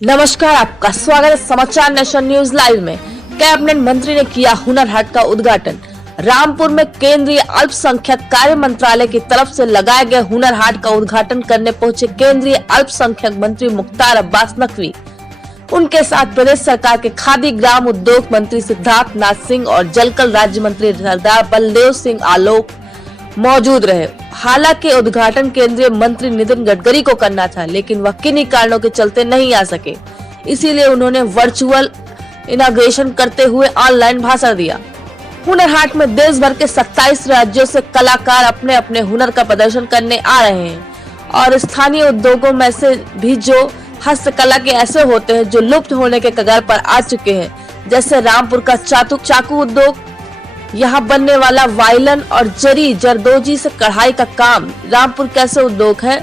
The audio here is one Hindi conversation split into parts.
नमस्कार, आपका स्वागत है समाचार नेशन न्यूज लाइव में। कैबिनेट मंत्री ने किया हुनर हाट का उद्घाटन। रामपुर में केंद्रीय अल्पसंख्यक कार्य मंत्रालय की तरफ से लगाए गए हुनर हाट का उद्घाटन करने पहुंचे केंद्रीय अल्पसंख्यक मंत्री मुख्तार अब्बास नकवी। उनके साथ प्रदेश सरकार के खादी ग्राम उद्योग मंत्री सिद्धार्थ नाथ सिंह और जलकल राज्य मंत्री सरदार बलदेव सिंह आलोक मौजूद रहे। हालांकि उद्घाटन केंद्रीय मंत्री नितिन गडकरी को करना था, लेकिन वह किन्हीं कारणों के चलते नहीं आ सके, इसीलिए उन्होंने वर्चुअल इनॉग्रेशन करते हुए ऑनलाइन भाषण दिया। हुनर हाट में देश भर के 27 राज्यों से कलाकार अपने अपने हुनर का प्रदर्शन करने आ रहे हैं और स्थानीय उद्योगों में से भी जो हस्तकला के ऐसे होते हैं जो लुप्त होने के कगार पर आ चुके हैं, जैसे रामपुर का चाकू उद्योग, यहाँ बनने वाला वायलन और जरी जरदोजी से कढ़ाई का काम। रामपुर कैसे उद्योग है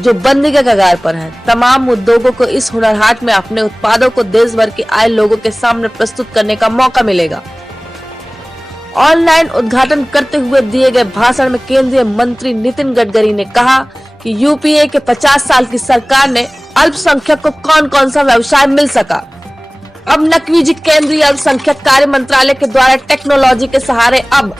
जो बंदी के कगार पर है। तमाम उद्योगों को इस हुनर हाट में अपने उत्पादों को देश भर के आए लोगों के सामने प्रस्तुत करने का मौका मिलेगा। ऑनलाइन उद्घाटन करते हुए दिए गए भाषण में केंद्रीय मंत्री नितिन गडकरी ने कहा कि यूपीए के 50 साल की सरकार ने अल्पसंख्यक को कौन कौन सा व्यवसाय मिल सका। अब नकवी जी केंद्रीय अल्पसंख्यक कार्य मंत्रालय के द्वारा टेक्नोलॉजी के सहारे अब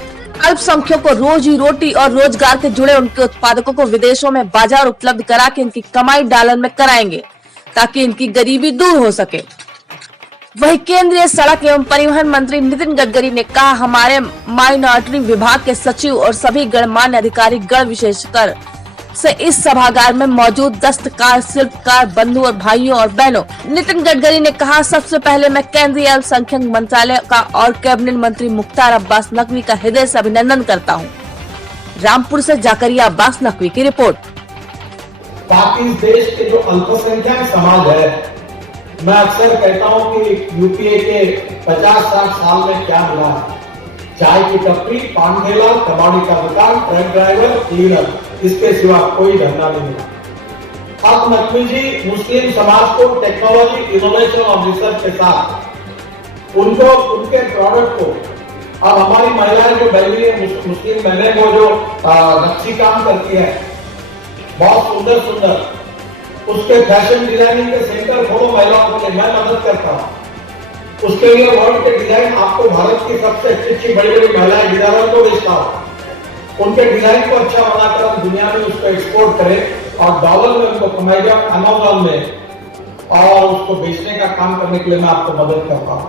अल्पसंख्यकों को रोजी रोटी और रोजगार के जुड़े उनके उत्पादकों को विदेशों में बाजार उपलब्ध करा के इनकी कमाई डॉलर में कराएंगे, ताकि इनकी गरीबी दूर हो सके। वही केंद्रीय सड़क एवं परिवहन मंत्री नितिन गडकरी ने कहा, हमारे माइनॉरिटी विभाग के सचिव और सभी गणमान्य अधिकारी गण विशेषकर से इस सभागार में मौजूद दस्तकार, शिल्पकार बंधु और भाइयों और बहनों। नितिन गडकरी ने कहा, सबसे पहले मैं केंद्रीय अल्पसंख्यक मंत्रालय का और कैबिनेट मंत्री मुख्तार अब्बास नकवी का हृदय से अभिनंदन करता हूं। रामपुर से जाकरिया अब्बास नकवी की रिपोर्ट। बाकी देश के जो अल्पसंख्यक समाज है, मैं अक्सर कहता हूं कि यूपीए के 50-60 साल में क्या मिला है। चाय की टपरी, पान ठेला, कबाड़ी का दुकान, ट्रक ड्राइवर, क्लीनर, इसके सिवा कोई धंधा नहीं मिला। अब नकवी जी मुस्लिम समाज को टेक्नोलॉजी, इनोवेशन और रिसर्च के साथ उनको उनके प्रोडक्ट को, अब हमारी महिलाएं जो बहनी है, मुस्लिम महिलाएं को जो नक्शी काम करती है, बहुत सुंदर सुंदर, उसके फैशन डिजाइनिंग के सेंटर खोलो महिलाओं के लिए, मैं मदद करता हूँ। उसके लिए वर्ल्ड के डिजाइन, आपको भारत की सबसे अच्छी बड़ी बड़ी महिलाएं डिजाइनर को बेचता हूँ, उनके डिजाइन को अच्छा बनाकर हम दुनिया में उसको एक्सपोर्ट करें और डॉलर में उनको कमाएगा अमेज़न में, और उसको बेचने का काम करने के लिए मैं आपको मदद करता हूँ।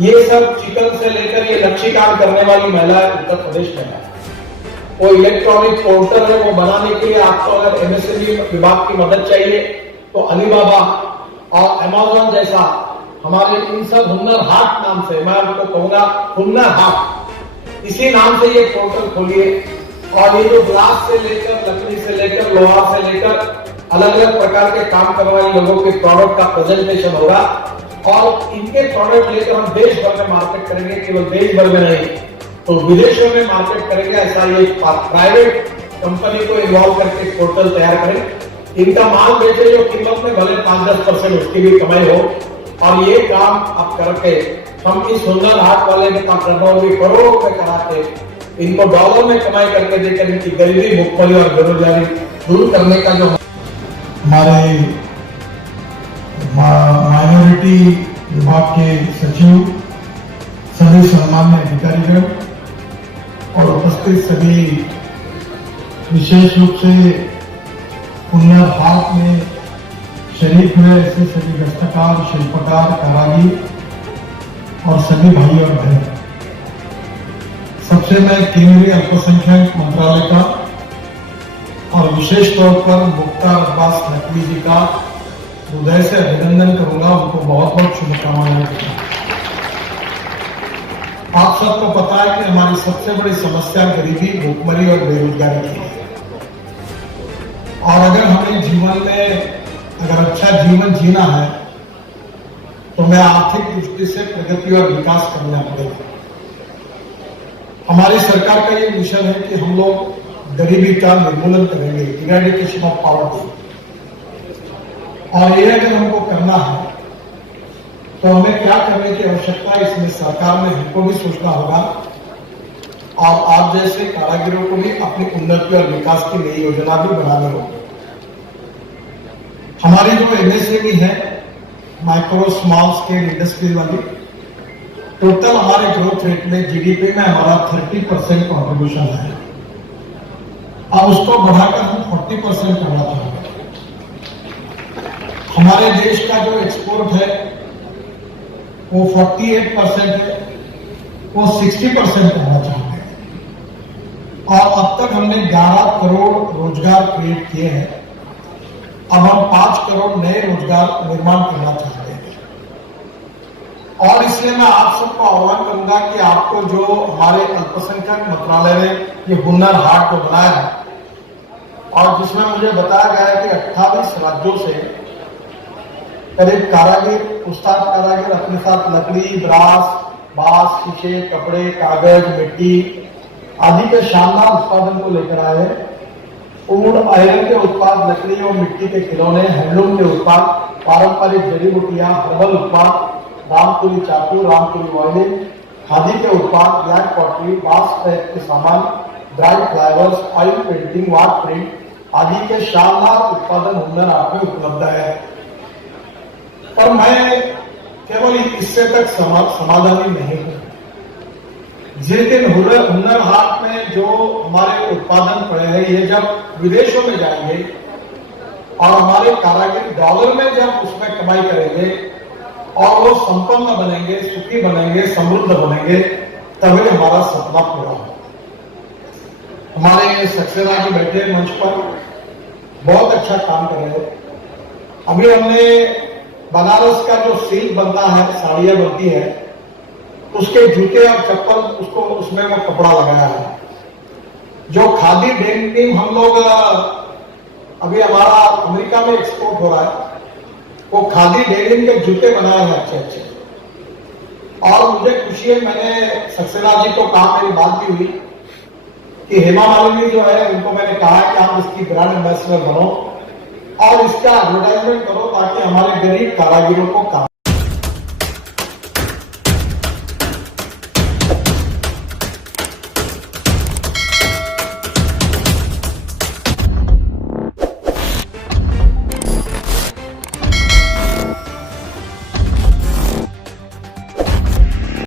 ये सब चिकन से लेकर ये नक्शी काम करने वाली महिलाएं उत्तर प्रदेश में है। वो इलेक्ट्रॉनिक पोर्टल है, वो बनाने के लिए आपको अगर एमएसएमई विभाग की मदद चाहिए तो अलीबाबा और अमेज़न जैसा हमारे इन सब हुनर हाट नाम से, मैं आपको कहूंगा हुनर हाट, इसी नाम से ये पोर्टल खोलिए। और ये जो ग्लास से लेकर, लकड़ी से लेकर, लोहा से लेकर अलग अलग प्रकार के काम करने वाले लोगों के प्रोडक्ट का प्रेजेंटेशन होगा और इनके प्रोडक्ट लेकर हम देश भर में मार्केट करेंगे। केवल देश भर में नहीं तो विदेशों में मार्केट करेंगे। ऐसा ये प्राइवेट कंपनी को इन्वॉल्व करके पोर्टल तैयार करें, इनका माल बेचे, जो कीमत में भले 5-10% उसकी भी कमाई हो। और ये काम आप करके हम इस हुनर हाट वाले के पास भी करोड़ों रुपए कराते, इनको डॉलर में कमाई करके देकर इनकी गरीबी, भुखमरी और बेरोजगारी दूर करने का जो हमारे माइनॉरिटी विभाग के सचिव, सभी सम्मान्य अधिकारीगण और उपस्थित सभी, विशेष रूप से हुनर हाट में शरीक हुए ऐसे सभी दस्तकार, शिल्पकार, कारीगर और सभी भाई और बहन, सबसे मैं केंद्रीय अल्पसंख्यक मंत्रालय का और विशेष तौर पर मुख्तार अब्बास नकवी जी का हृदय से अभिनंदन करूंगा। उनको बहुत बहुत शुभकामनाएं दूंगा। आप सबको पता है कि हमारी सबसे बड़ी समस्या गरीबी, भुखमरी और बेरोजगारी की है। और अगर हमें जीवन में अगर अच्छा जीवन जीना है तो हमें आर्थिक दृष्टि से प्रगति और विकास करना पड़ेगा। हमारी सरकार का ये मिशन है कि हम लोग गरीबी का निर्मूलन करेंगे, इरेडिकेशन ऑफ पॉवर्टी। और ये अगर हमको करना है तो हमें क्या करने की आवश्यकता है, इसमें सरकार में हमको भी सोचना होगा और आप जैसे कारीगरों को भी अपनी उन्नति और विकास की नई योजना भी बनानी होगी। हमारी जो एमएसएमई है, माइक्रो स्मॉल स्केल इंडस्ट्री वाली, टोटल हमारे ग्रोथ रेट में जीडीपी में हमारा 30% कॉन्ट्रीब्यूशन है। अब उसको बढ़ाकर हम 40% करना चाहेंगे। हमारे देश का जो एक्सपोर्ट है वो 48% है, वो 60% करना चाहते हैं। और अब तक हमने 11 करोड़ रोजगार क्रिएट किए हैं। अब हम 5 करोड़ नए रोजगार निर्माण करना चाहते हैं। और इसलिए मैं आप सबको आह्वान करूंगा कि आपको जो हमारे अल्पसंख्यक मंत्रालय ने ये हुनर हाट को बनाया है और जिसमें मुझे बताया गया है कि 28 राज्यों से करीब कारागिर, उस्ताद कारागिर अपने साथ लकड़ी, ब्रास, बांस, शीशे, कपड़े, कागज, मिट्टी आदि के शानदार उत्पादन को लेकर आए हैं। वुड, आयरन के उत्पाद, लकड़ी और मिट्टी के खिलौने, हैंडलूम के उत्पाद, पारंपरिक जड़ी बूटियां, हर्बल उत्पाद, रामपुरी चाकू, रामपुरी वायलिन, खादी के उत्पाद, ब्लैक पॉटरी, बांस के सामान, ड्राई फ्लावर्स, ऑयल पेंटिंग, वाट प्रिंट आदि के शानदार उत्पादन हुनर हाट में उपलब्ध है। पर मैं केवल इससे तक समाधानी नहीं हूं। जिस दिन हुनर हाट में जो हमारे उत्पादन पड़े हैं, ये जब विदेशों में जाएंगे और हमारे कारागिर डॉलर में जब उसमें कमाई करेंगे और वो संपन्न बनेंगे, सुखी बनेंगे, समृद्ध बनेंगे, तभी हमारा सपना पूरा होगा। हमारे सक्सेना जी बैठे मंच पर बहुत अच्छा काम कर रहे हैं। अभी हमने बनारस का जो सिल्क बनता है, साड़ियां बनती है, उसके जूते और चप्पल उसको उसमें वो कपड़ा लगाया है। जो खादी डेनिम हम लोग अभी हमारा अमेरिका में एक्सपोर्ट हो रहा है, वो खादी डेनिम के जूते बनाए हैं अच्छे अच्छे। और मुझे खुशी है, मैंने सक्सेना जी को कहा, मेरी बात भी हुई कि हेमा मालिनी जो है उनको मैंने कहा है कि आप इसकी ब्रांड एम्बेसडर बनो और इसका एडवर्टाइजमेंट करो ताकि हमारे गरीब कारागिरों को काम